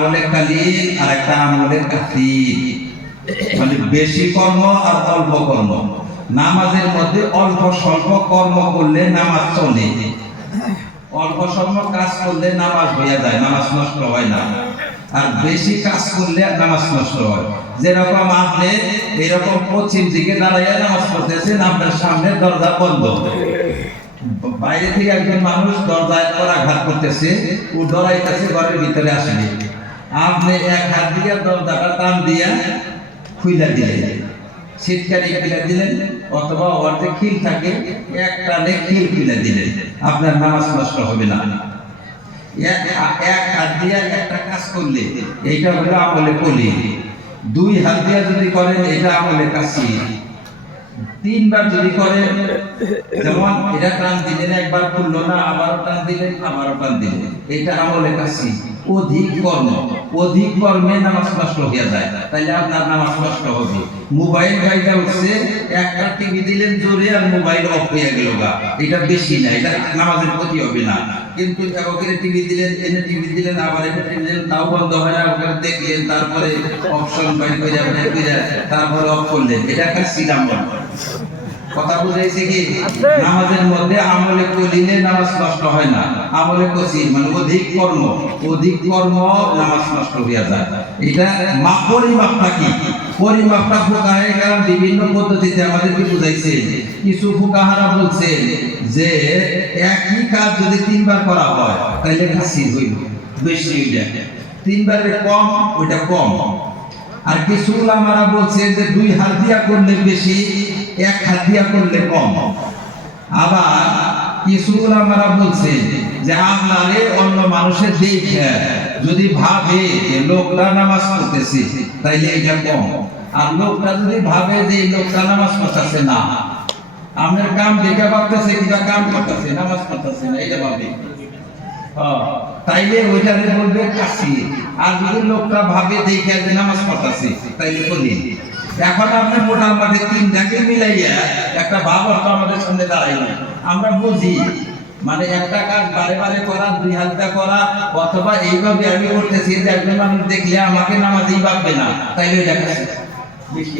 আমলে কালিল আর একটা আমলে কাসীর, মানে বেশি কর্ম আর অল্প কর্ম। নামাজের মধ্যে অল্প স্বল্প কর্ম করলে নামাজ চলে, অল্প স্বল্প কাজ করলে নামাজ হয়ে যায়, নামাজ নষ্ট হয় না। আর বেশি কাজ করলে নামাজ নষ্ট হয়। যেরকম আপনি এরকম পশ্চিম দিকে দাঁড়াইয়া নামাজ পড়তেছেন, আপনার সামনে দরজা বন্ধ, বাইরে থেকে একজন মানুষ দরজায় আঘাত করতেছে, ও ডরাইতেছে ঘরের ভিতরে আসবে, আপনি এক হাত দিয়ে দরজাটা টান দিয়া খুইলা দিলেন, শীতকালে খুলে দিলেন, অথবা ওর যে খিল থাকে এক টানে খিল খুলে দিলেন, আপনার নামাজ নষ্ট হবে না। এক হাত দিয়ে একটা কাজ করলে এইটা হলো আমলে কলিল। দুই হাত দিয়ে যদি করেন এটা আমলে কাসীর। তিনবার যদি করেন, যেমন এটা টান দিলেন, একবার খুললো না, আবারও টান দিলেন, আবারও টান দিলেন, এটা আমলে কাসীর। অধিক কর্ম, অধিক কর্মে নামাজ নষ্ট হয়ে যায়, তাইলে আপনার নামাজ নষ্ট হবে। মোবাইল গাইটা উঠছে, একটা টিভি দিলেন জোরে আর মোবাইল অফ হয়ে গেল গা, এটা বেশি না, এটা নামাজের ক্ষতি হবে না। কিন্তু ওখানে টিভি দিলেন, এনে টিভি দিলেন, আবার এটা টিভি দিলেন, তাও বন্ধ হয় না, ওখানে দেখলেন, তারপরে অপশন বাইর করে তারপরে অফ করলেন, এটা একটা সিলাম। কথা বুঝাইছে কি? নামাজের মধ্যে আমলে কলিলে নামাজ নষ্ট হয় না, আমলে কাসীর মানে অধিক কর্ম, অধিক কর্ম নামাজ নষ্ট হয়ে যায়। এটা পরিমাপটা কি? পরিমাপটা ফুকাহায়ে কেরাম বিভিন্ন পদ্ধতিতে আমাদেরকে বুঝাইছে। কিছু ফুকাহারা বলছে যে একই কাজ যদি তিনবার করা হয় তাহলে কাসীর হইল, বেশি হইল, তিনবারের কম ওইটা কম। আর কিছু উলামারা বলছে যে দুই হাত দিয়া করলে বেশি, এক হাত দিয়া করলে কম। আবার কিছু উলামারা বলছে যে আপনারে অন্য মানুষের দেখে যদি ভাবে যে লোকটা নামাজ পড়তেছে তাইলে এটা কম, আর লোকটা যদি ভাবে যে লোকটা নামাজ পড়তেছে না, আপনার কাম দেখে ভাবতেছে কিবা কাম করতেছে, নামাজ পড়তেছে না, এটা ভাবে, তাইলে ওইটারে বলবে কাসীর। আর যদি লোকটা ভাবে দেখে যে নামাজ পড়তেছে তাইলে কলিল। এখন আপনি মোটামুটি তিনটাকে মিলাইয়া একটা ভাব অর্থ আমাদের সামনে দাঁড়াইল, আমরা বুঝি মানে একটা কাজ বারে বারে করা, দুই হাতটা করা, অথবা এইভাবে আমি করতেছি যে একজন মানুষ দেখলে আমাকে নামাজই ভাববে না, তাইলে এটা বেশি।